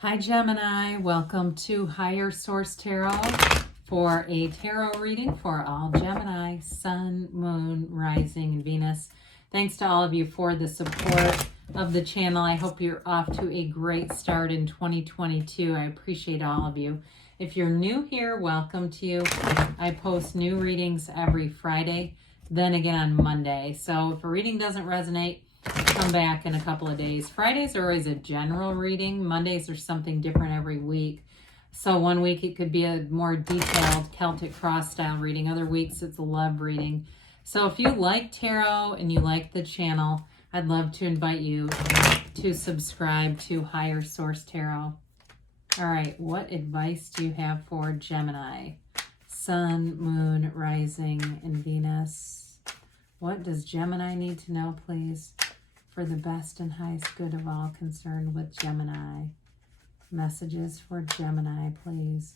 Hi Gemini, welcome to Higher Source Tarot for a tarot reading for all Gemini, Sun, Moon, Rising, and Venus. Thanks to all of you for the support of the channel. I hope you're off to a great start in 2022. I appreciate all of you. If you're new here, welcome to you. I post new readings every Friday, then again on Monday. So if a reading doesn't resonate, come back in a couple of days. Fridays are always a general reading. Mondays are something different every week. So one week it could be a more detailed Celtic cross style reading. Other weeks it's a love reading. So if you like tarot and you like the channel, I'd love to invite you to subscribe to Higher Source Tarot. All right, what advice do you have for Gemini? Sun, Moon, Rising, and Venus. What does Gemini need to know, please, for the best and highest good of all concerned with Gemini? Messages for Gemini, please.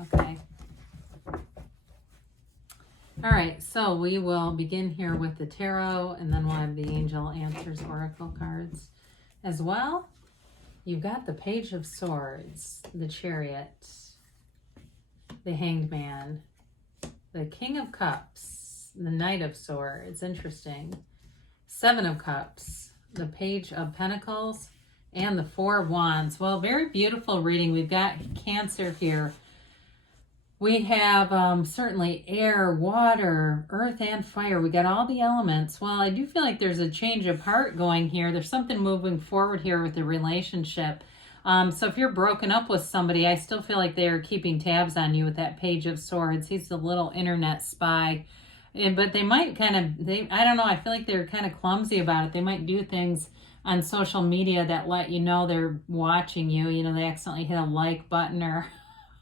Okay. All right, so we will begin here with the tarot, and then we'll have the Angel Answers Oracle cards as well. You've got the Page of Swords, the Chariot, the Hanged Man, the King of Cups, the Knight of Swords. Interesting. Seven of Cups, the Page of Pentacles, and the Four of Wands. Well, very beautiful reading. We've got Cancer here. We have certainly air, water, earth, and fire. We got all the elements. Well, I do feel like there's a change of heart going here. There's something moving forward here with the relationship. So if you're broken up with somebody, I still feel like they're keeping tabs on you with that Page of Swords. He's the little internet spy. But they might I don't know, I feel like they're kind of clumsy about it. They might do things on social media that let you know they're watching you. You know, they accidentally hit a like button or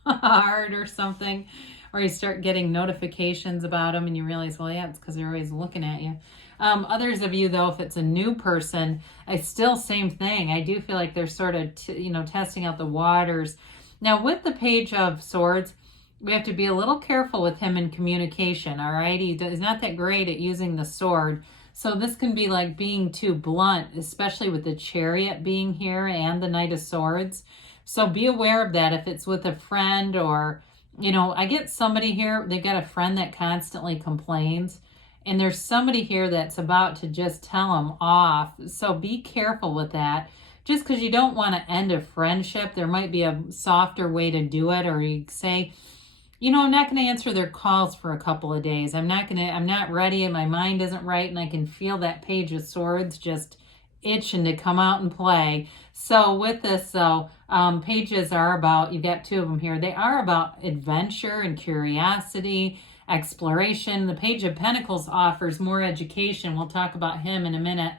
a heart or something. Or you start getting notifications about them and you realize, well, yeah, it's because they're always looking at you. Others of you, though, if it's a new person, it's still same thing. I do feel like they're sort of, testing out the waters. Now, with the Page of Swords, we have to be a little careful with him in communication, all right? He's not that great at using the sword. So this can be like being too blunt, especially with the Chariot being here and the Knight of Swords. So be aware of that if it's with a friend or, I get somebody here, they've got a friend that constantly complains. And there's somebody here that's about to just tell them off. So be careful with that. Just because you don't want to end a friendship, there might be a softer way to do it. Or you say, I'm not going to answer their calls for a couple of days. I'm not ready and my mind isn't right. And I can feel that Page of Swords just itching to come out and play. So with this, pages are about, you've got two of them here. They are about adventure and curiosity, exploration. The Page of Pentacles offers more education. We'll talk about him in a minute.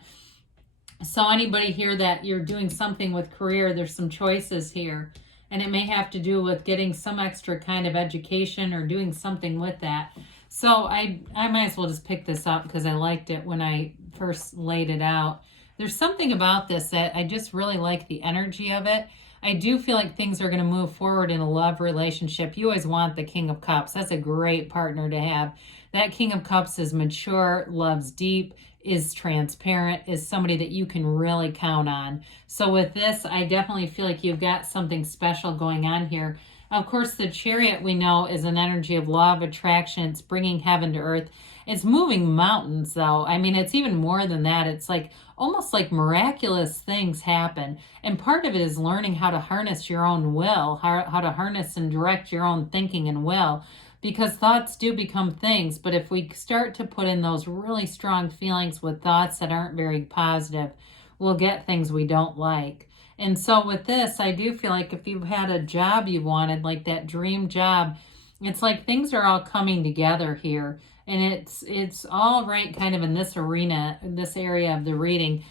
So anybody here that you're doing something with career, there's some choices here. And it may have to do with getting some extra kind of education or doing something with that. So I might as well just pick this up because I liked it when I first laid it out. There's something about this that I just really like the energy of it. I do feel like things are going to move forward in a love relationship. You always want the King of Cups. That's a great partner to have. That King of Cups is mature, loves deep, is transparent, is somebody that you can really count on. So with this, I definitely feel like you've got something special going on here. Of course, the Chariot we know is an energy of love, attraction. It's bringing heaven to earth. It's moving mountains, though. I mean, it's even more than that. It's like almost like miraculous things happen. And part of it is learning how to harness your own will, how to harness and direct your own thinking and will. Because thoughts do become things, but if we start to put in those really strong feelings with thoughts that aren't very positive, we'll get things we don't like. And so with this, I do feel like if you've had a job you wanted, like that dream job, it's like things are all coming together here. And it's all right kind of in this arena, this area of the reading.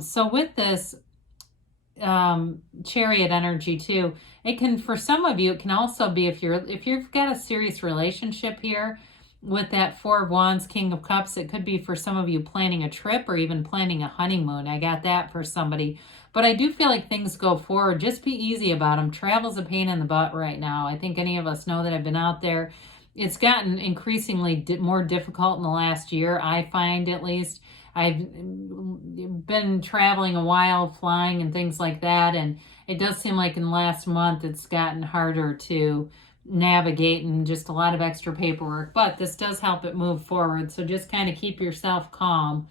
So with this Chariot energy too, it can, for some of you, it can also be if you've got a serious relationship here with that Four of Wands, King of Cups. It could be for some of you planning a trip or even planning a honeymoon. I got that for somebody. But I do feel like things go forward. Just be easy about them. Travel's a pain in the butt right now. I think any of us know that have been out there. It's gotten increasingly more difficult in the last year, I find at least. I've been traveling a while, flying and things like that, and it does seem like in the last month it's gotten harder to navigate and just a lot of extra paperwork, but this does help it move forward. So just kind of keep yourself calm,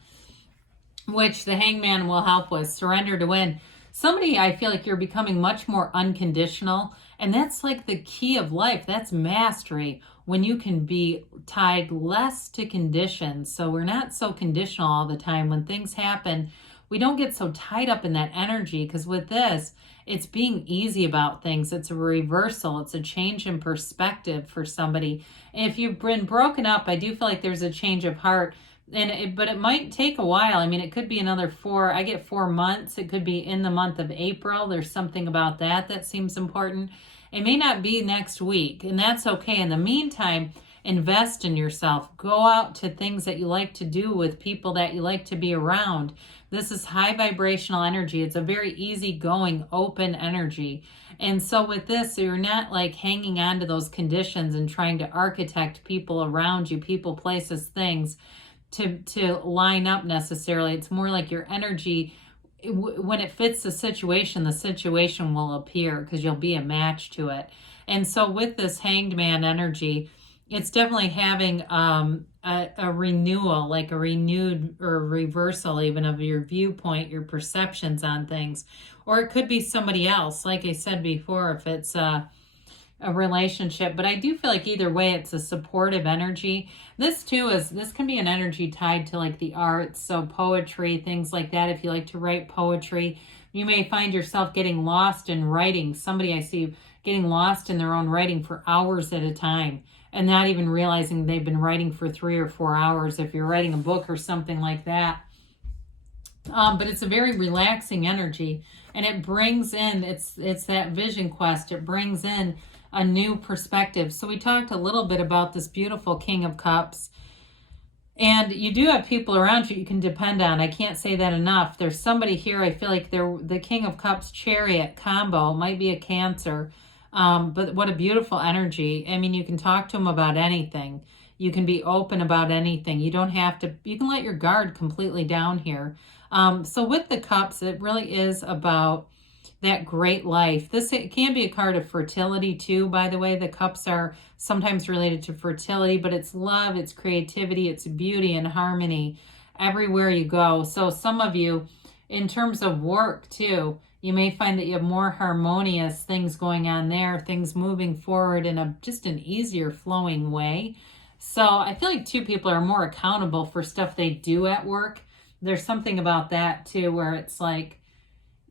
which the Hangman will help with. Surrender to win. Somebody, I feel like you're becoming much more unconditional, and that's like the key of life. That's mastery, when you can be tied less to conditions. So we're not so conditional all the time. When things happen, we don't get so tied up in that energy, because with this, it's being easy about things. It's a reversal. It's a change in perspective for somebody. And if you've been broken up, I do feel like there's a change of heart. But it might take a while. I mean, it could be another 4 months. It could be in the month of April. There's something about that seems important. It may not be next week, and that's okay. In the meantime, invest in yourself. Go out to things that you like to do with people that you like to be around. This is high vibrational energy. It's a very easygoing, open energy. And so with this, you're not like hanging on to those conditions and trying to architect people around you, people, places, things, to line up necessarily. It's more like your energy, when it fits the situation will appear, because you'll be a match to it. And so with this Hanged Man energy, it's definitely having a renewal, like a renewed or reversal even of your viewpoint, your perceptions on things. Or it could be somebody else, like I said before, if it's a relationship. But I do feel like either way, it's a supportive energy. This can be an energy tied to like the arts, so poetry, things like that. If you like to write poetry, you may find yourself getting lost in writing. Somebody I see getting lost in their own writing for hours at a time, and not even realizing they've been writing for 3 or 4 hours if you're writing a book or something like that. But it's a very relaxing energy, and it brings in, it's that vision quest. It brings in a new perspective. So we talked a little bit about this beautiful King of Cups, and you do have people around you can depend on. I can't say that enough. There's somebody here, I feel like they're the King of Cups Chariot combo, might be a Cancer, but what a beautiful energy. I mean, you can talk to them about anything. You can be open about anything. You don't have to, you can let your guard completely down here. So with the cups, it really is about that great life. It can be a card of fertility too, by the way. The cups are sometimes related to fertility, but it's love, it's creativity, it's beauty and harmony everywhere you go. So some of you, in terms of work too, you may find that you have more harmonious things going on there, things moving forward in just an easier flowing way. So I feel like two people are more accountable for stuff they do at work. There's something about that too, where it's like,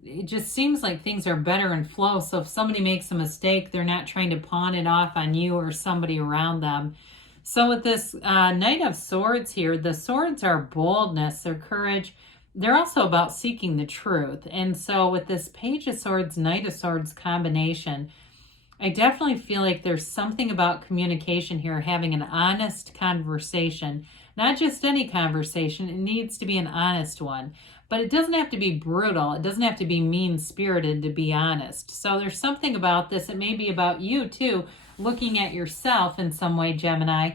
it just seems like things are better in flow. So if somebody makes a mistake, they're not trying to pawn it off on you or somebody around them. So with this Knight of Swords here, the swords are boldness, their courage. They're also about seeking the truth. And so with this Page of Swords, Knight of Swords combination, I definitely feel like there's something about communication here, having an honest conversation. Not just any conversation, it needs to be an honest one. But it doesn't have to be brutal. It doesn't have to be mean-spirited to be honest. So there's something about this. It may be about you too, looking at yourself in some way, Gemini.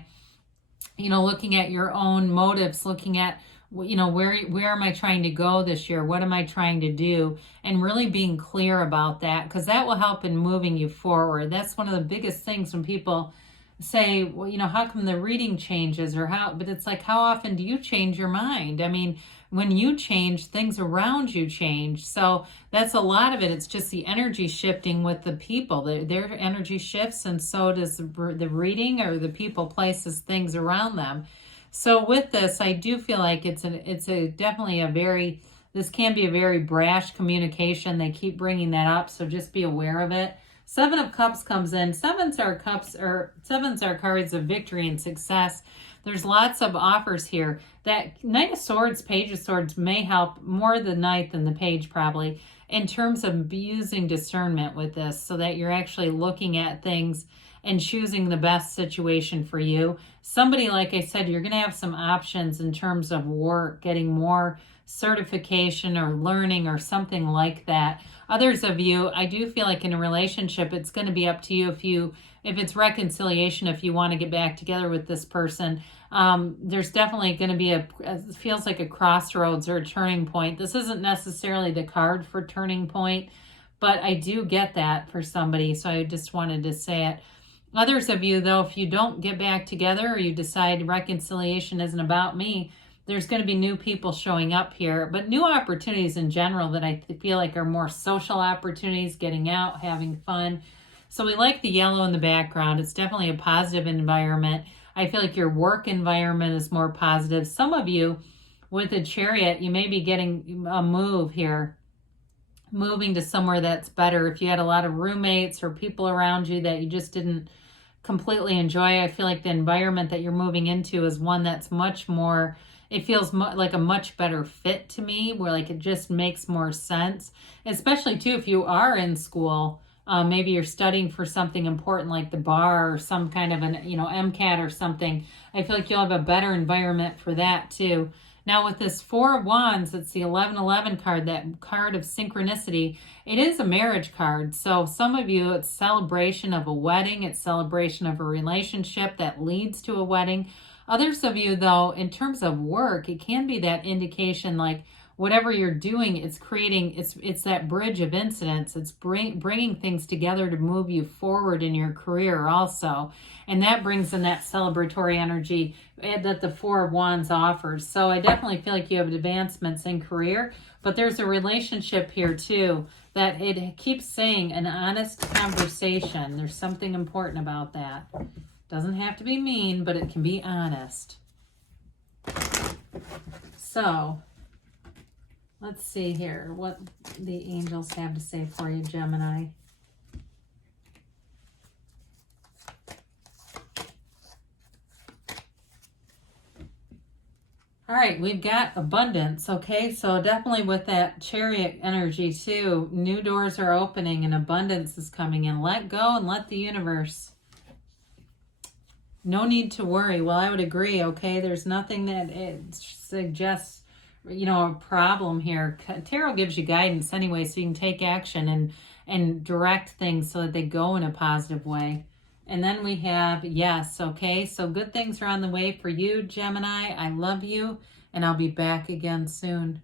You know, looking at your own motives, looking at, you know, where am I trying to go this year? What am I trying to do? And really being clear about that, because that will help in moving you forward. That's one of the biggest things when people say, well, you know, how come the reading changes, or how, but it's like, how often do you change your mind? I mean, when you change, things around you change. So that's a lot of it. It's just the energy shifting with the people. Their energy shifts, and so does the reading or the people, places, things around them. So with this, I do feel like definitely a very, this can be a very brash communication. They keep bringing that up, so just be aware of it. Seven of Cups comes in. Sevens are cards of victory and success. There's lots of offers here. That Knight of Swords, Page of Swords may help more the Knight than the Page probably, in terms of using discernment with this, so that you're actually looking at things and choosing the best situation for you. Somebody, like I said, you're going to have some options in terms of work, getting more certification or learning or something like that. Others of you, I do feel like in a relationship, it's going to be up to you if it's reconciliation, if you want to get back together with this person. There's definitely going to be it feels like a crossroads or a turning point. This isn't necessarily the card for turning point, but I do get that for somebody. So I just wanted to say it. Others of you, though, if you don't get back together or you decide reconciliation isn't about me, there's going to be new people showing up here, but new opportunities in general that I feel like are more social opportunities, getting out, having fun. So we like the yellow in the background. It's definitely a positive environment. I feel like your work environment is more positive. Some of you with a Chariot, you may be getting a move here, moving to somewhere that's better. If you had a lot of roommates or people around you that you just didn't completely enjoy, I feel like the environment that you're moving into is one that's much more, it feels like a much better fit to me, where like it just makes more sense, especially too if you are in school. Maybe you're studying for something important like the bar or some kind of an, MCAT or something. I feel like you'll have a better environment for that too. Now with this Four of Wands, it's the 1111 card, that card of synchronicity. It is a marriage card. So some of you, it's celebration of a wedding. It's celebration of a relationship that leads to a wedding. Others of you, though, in terms of work, it can be that indication like whatever you're doing, it's creating, it's that bridge of incidents. It's bringing things together to move you forward in your career also. And that brings in that celebratory energy that the Four of Wands offers. So I definitely feel like you have advancements in career, but there's a relationship here too that it keeps saying an honest conversation. There's something important about that. Doesn't have to be mean, but it can be honest. So let's see here what the angels have to say for you, Gemini. All right, we've got abundance, okay? So definitely with that Chariot energy too, new doors are opening and abundance is coming in. Let go and let the universe. No need to worry. Well, I would agree, okay? There's nothing that it suggests, a problem here. Tarot gives you guidance anyway, so you can take action and direct things so that they go in a positive way. And then we have yes, okay? So good things are on the way for you, Gemini. I love you, and I'll be back again soon.